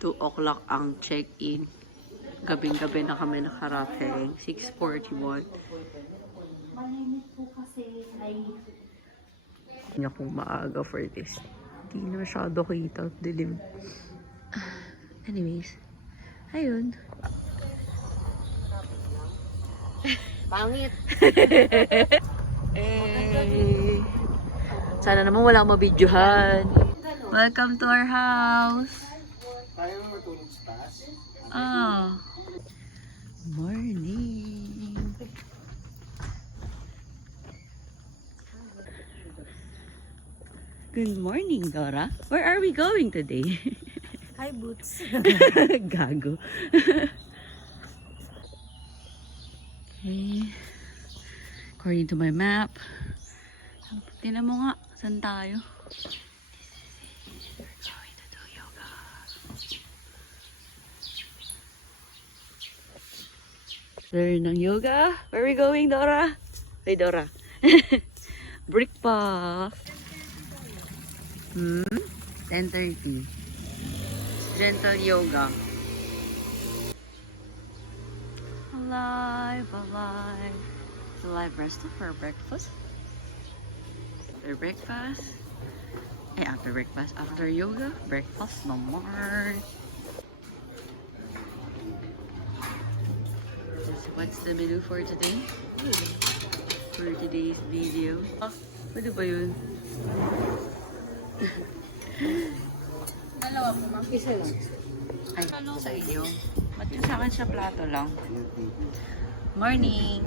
2 o'clock ang check-in. Gabing-gabi na kami nakarating. 6:41. Malimit po kasi ay... Hindi ako maaga for this. Hindi na masyado kita. Dilim. Anyways. Ayun. Pangit! Eh, sana naman wala mabidyohan. Welcome to our house. Tayo na matulog sa taas. Ah. Morning. Good morning, Dora. Where are we going today? Hi, Boots. Gago. Okay. According to my map. Tingnan mo nga, saan tayo? We're going to do yoga. Learn ng yoga. Where are we going, Dora? Hey, Dora. Breakfast. 10:30. Gentle yoga. Alive, alive. It's a live restaurant for breakfast. After breakfast. After yoga, breakfast no more. What's the menu for today? For today's video. Ano ba yun? Dalawa po, ma'am. Isa lang. Ay, ano sa inyo? Ba't yung sa akin sa plato lang? Morning!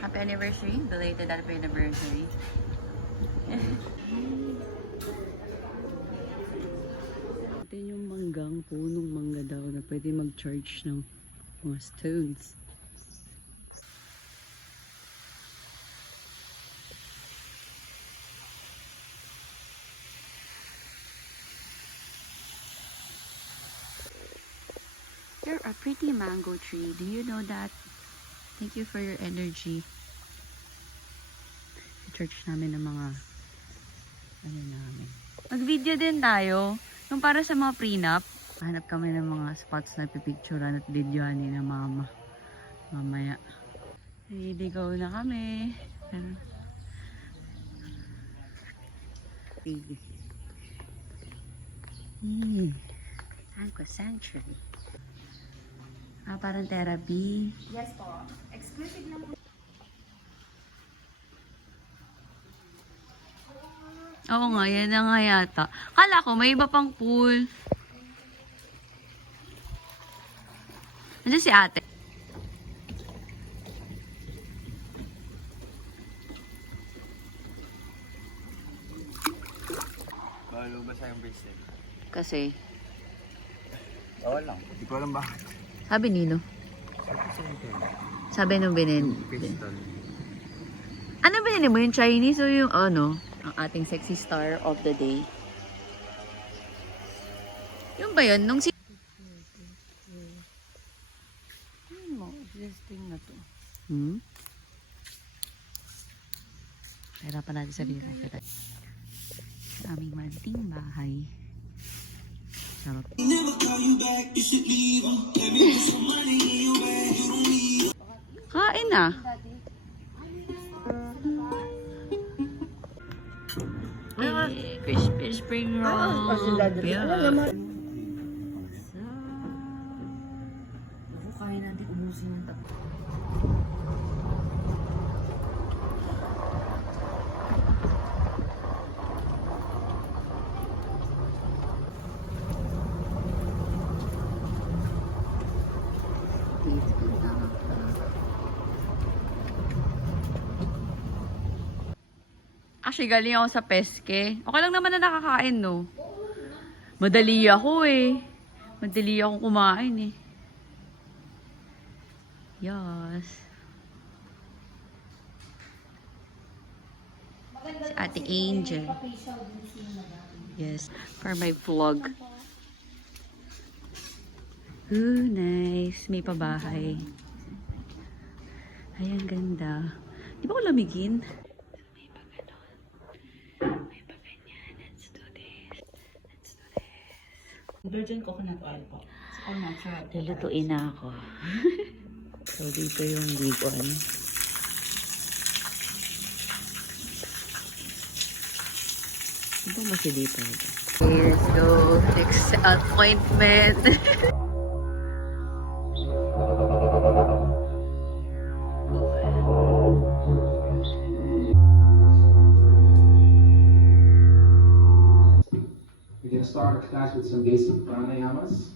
Happy anniversary! Belated happy anniversary! Ito yung manggang, punong mangga daw na pwede mag-charge ng mga stones. You're a pretty mango tree. Do you know that? Thank you for your energy. Church namin ng mga ano namin. Mag-video din tayo. Yung para sa mga prenup. Hanap kami ng mga spots na pipicturean at videoan ni na mama. Mamaya. Ligaw na kami. Baby. Angkor Sanctuary. Parang therapy. Yes po. Exclusive lang po. Oo nga, yan na nga yata. Kala ko, may iba pang pool. Nandiyan si ate. Bawal ba sa yung bracelet? Kasi, Bawal lang. Hindi ko alam bakit. sabi nino. Sabi nung Crystal. Ano binili mo? Yung Chinese o yung ano? Ang ating sexy star of the day. Yung ba yun? Nung si... Ano? Existing na to. Pera pa natin sa dito. Sa aming manting bahay. Sarap. Kain na. Crispy spring roll. Kaya natin ubusin yung tatlo. Actually, galing ako sa peske. Okay lang naman na nakakain, no? Madali ako eh. Madali akong kumain eh. Yes. Si Ate Angel. Yes. For my vlog. Ooh, nice. May pabahay. Ay, ang ganda. Di ba ko lamigin? May pa ganon. May pa ganyan. Let's do this. Let's do Virgin coconut oil po. It's all natural. Lulutuin na ako. So, dito yung wig on. Ito ba si dito? Let's go. Next appointment. We're going to start our class with some basic pranayamas.